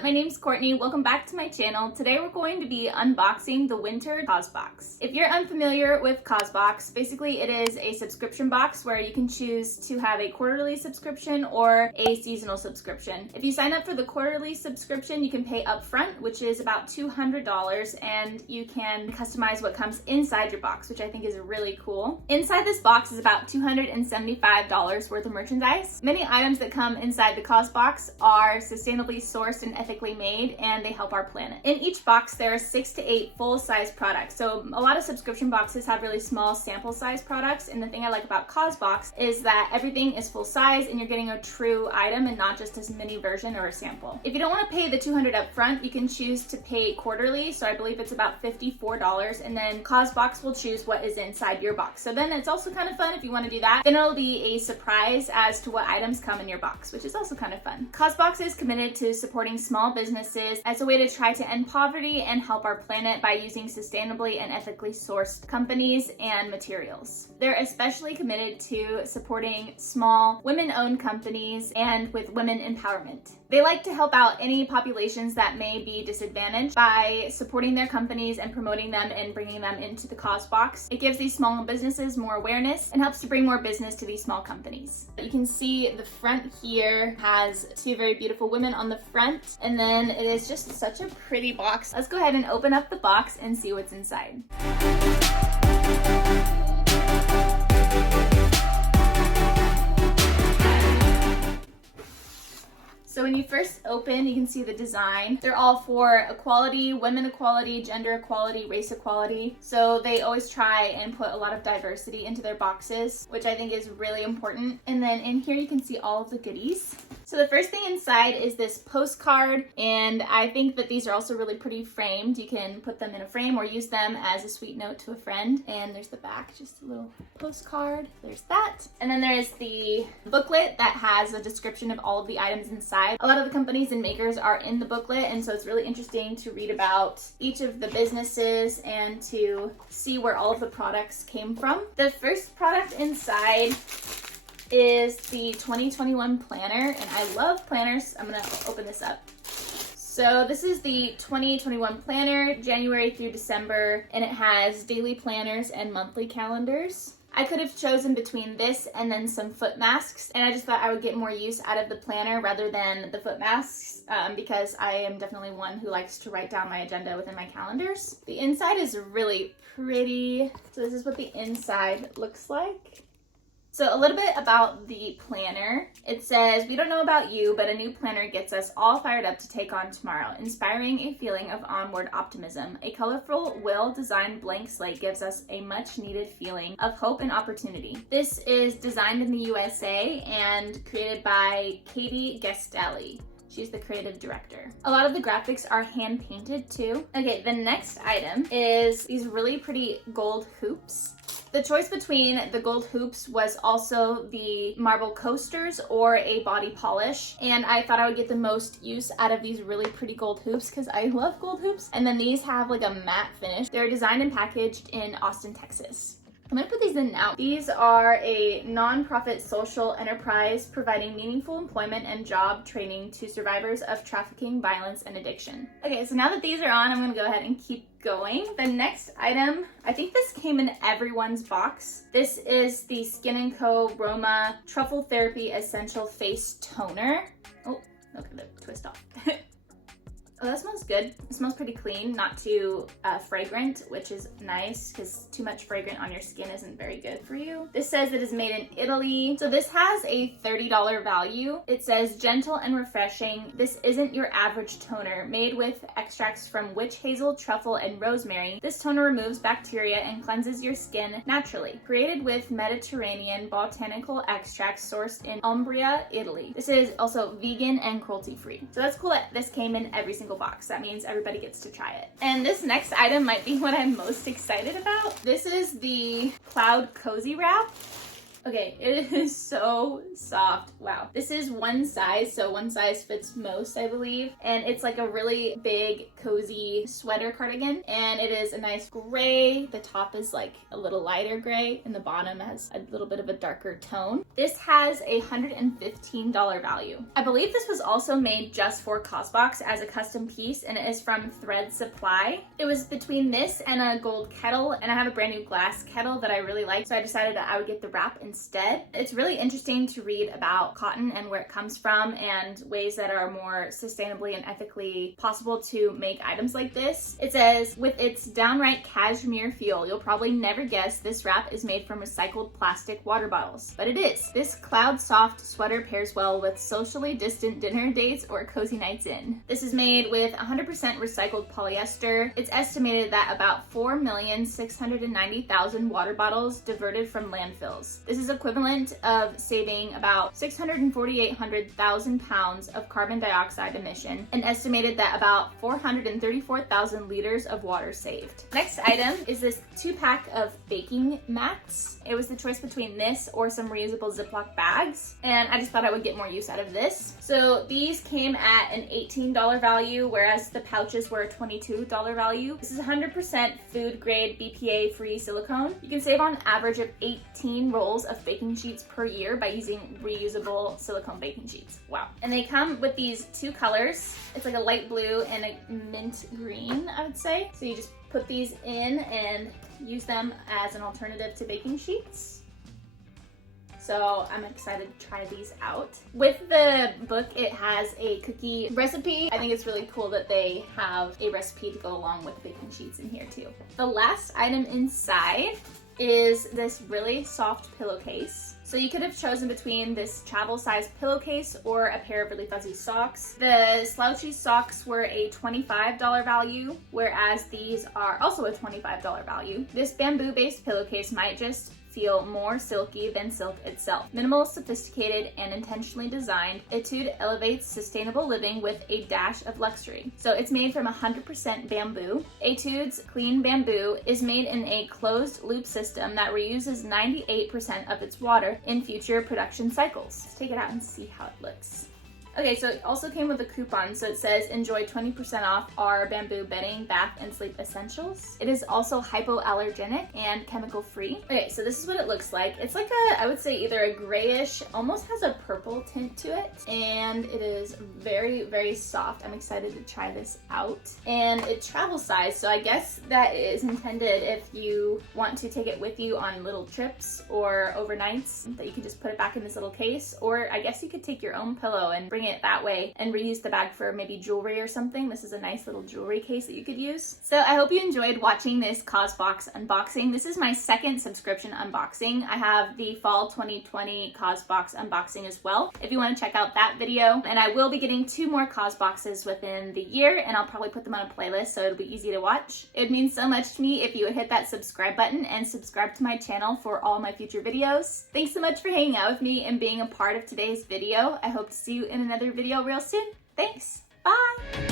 up? My name's Courtney. Welcome back to my channel. Today we're going to be unboxing the Winter CAUSEBOX. If you're unfamiliar with CAUSEBOX, basically it is a subscription box where you can choose to have a quarterly subscription or a seasonal subscription. If you sign up for the quarterly subscription, you can pay upfront, which is about $200, and you can customize what comes inside your box, which I think is really cool. Inside this box is about $275 worth of merchandise. Many items that come inside the CAUSEBOX are sustainably sourced and ethically made, and they help our planet. In each box, there are 6 to 8 full-size products. So a lot of subscription boxes have really small sample size products, and the thing I like about CAUSEBOX is that everything is full size and you're getting a true item and not just a mini version or a sample. If you don't want to pay the $200 up front, you can choose to pay quarterly, so I believe it's about $54, and then CAUSEBOX will choose what is inside your box. So then it's also kind of fun if you want to do that. Then it'll be a surprise as to what items come in your box, which is also kind of fun. CAUSEBOX is committed to supporting small businesses as a way to try to end poverty and help our planet by using sustainably and ethically sourced companies and materials. They're especially committed to supporting small women-owned companies and with women empowerment. They like to help out any populations that may be disadvantaged by supporting their companies and promoting them and bringing them into the CAUSEBOX. It gives these small businesses more awareness and helps to bring more business to these small companies. You can see the front here has 2 very beautiful women on the front, and then it is just such a pretty box. Let's go ahead and open up the box and see what's inside. So when you first open, you can see the design. They're all for equality, women equality, gender equality, race equality. So they always try and put a lot of diversity into their boxes, which I think is really important. And then in here you can see all of the goodies. So the first thing inside is this postcard, and I think that these are also really pretty framed. You can put them in a frame or use them as a sweet note to a friend. And there's the back, just a little postcard. There's that. And then there's the booklet that has a description of all of the items inside. A lot of the companies and makers are in the booklet, and so it's really interesting to read about each of the businesses and to see where all of the products came from. The first product inside is the 2021 planner, and I love planners. I'm gonna open this up. So this is the 2021 planner, January through December, and it has daily planners and monthly calendars. I could have chosen between this and then some foot masks, and I just thought I would get more use out of the planner rather than the foot masks because I am definitely one who likes to write down my agenda within my calendars. The inside is really pretty. So this is what the inside looks like. So a little bit about the planner. It says, "We don't know about you, but a new planner gets us all fired up to take on tomorrow, inspiring a feeling of onward optimism. A colorful, well-designed blank slate gives us a much-needed feeling of hope and opportunity." This is designed in the USA and created by Katie Gestelli. She's the creative director. A lot of the graphics are hand painted too. Okay, the next item is these really pretty gold hoops. The choice between the gold hoops was also the marble coasters or a body polish, and I thought I would get the most use out of these really pretty gold hoops because I love gold hoops. And then these have like a matte finish. They're designed and packaged in Austin, Texas. I'm gonna put these in now. These are a non-profit social enterprise providing meaningful employment and job training to survivors of trafficking, violence, and addiction. Okay, so now that these are on, I'm gonna go ahead and keep going. The next item, I think this came in everyone's box. This is the Skin & Co. Roma Truffle Therapy Essential Face Toner. Oh, look at the twist off. Oh, that smells good. It smells pretty clean, not too fragrant, which is nice because too much fragrant on your skin isn't very good for you. This says it is made in Italy. So this has a $30 value. It says gentle and refreshing. This isn't your average toner. Made with extracts from witch hazel, truffle, and rosemary, this toner removes bacteria and cleanses your skin naturally. Created with Mediterranean botanical extracts sourced in Umbria, Italy. This is also vegan and cruelty-free. So that's cool that this came in every single box. That means everybody gets to try it. And this next item might be what I'm most excited about. This is the Cloud Cozy Wrap. Okay, it is so soft. Wow. This is one size, so one size fits most, I believe. And it's like a really big, cozy sweater cardigan. And it is a nice gray. The top is like a little lighter gray, and the bottom has a little bit of a darker tone. This has a $115 value. I believe this was also made just for CAUSEBOX as a custom piece, and it is from Thread Supply. It was between this and a gold kettle, and I have a brand new glass kettle that I really like, so I decided that I would get the wrap instead. It's really interesting to read about cotton and where it comes from and ways that are more sustainably and ethically possible to make items like this. It says, with its downright cashmere feel, you'll probably never guess this wrap is made from recycled plastic water bottles. But it is. This cloud soft sweater pairs well with socially distant dinner dates or cozy nights in. This is made with 100% recycled polyester. It's estimated that about 4,690,000 water bottles diverted from landfills. This is equivalent of saving about 648,000 pounds of carbon dioxide emission, and estimated that about 434,000 liters of water saved. Next item is this 2-pack of baking mats. It was the choice between this or some reusable Ziploc bags, and I just thought I would get more use out of this. So these came at an $18 value, whereas the pouches were a $22 value. This is 100% food grade BPA free silicone. You can save on average of 18 rolls of baking sheets per year by using reusable silicone baking sheets. Wow. And they come with these 2 colors. It's like a light blue and a mint green, I would say. So you just put these in and use them as an alternative to baking sheets. So I'm excited to try these out. With the book, it has a cookie recipe. I think it's really cool that they have a recipe to go along with baking sheets in here too. The last item inside is this really soft pillowcase. So you could have chosen between this travel size pillowcase or a pair of really fuzzy socks. The slouchy socks were a $25 value, whereas these are also a $25 value. This bamboo based pillowcase might just feel more silky than silk itself. Minimal, sophisticated, and intentionally designed, Etude elevates sustainable living with a dash of luxury. So it's made from 100% bamboo. Etude's clean bamboo is made in a closed loop system that reuses 98% of its water in future production cycles. Let's take it out and see how it looks. Okay, so it also came with a coupon, so it says enjoy 20% off our bamboo bedding, bath, and sleep essentials. It is also hypoallergenic and chemical free. Okay, so this is what it looks like. It's like I would say either a grayish, almost has a purple tint to it, and it is very, very soft. I'm excited to try this out. And it's travel size, so I guess that is intended if you want to take it with you on little trips or overnights, that you can just put it back in this little case, or I guess you could take your own pillow and bring it that way and reuse the bag for maybe jewelry or something. This is a nice little jewelry case that you could use. So I hope you enjoyed watching this CAUSEBOX unboxing. This is my second subscription unboxing. I have the fall 2020 CAUSEBOX unboxing as well, if you want to check out that video. And I will be getting 2 more CAUSEBOXes within the year, and I'll probably put them on a playlist so it'll be easy to watch. It means so much to me if you would hit that subscribe button and subscribe to my channel for all my future videos. Thanks so much for hanging out with me and being a part of today's video. I hope to see you in another video real soon. Thanks. Bye.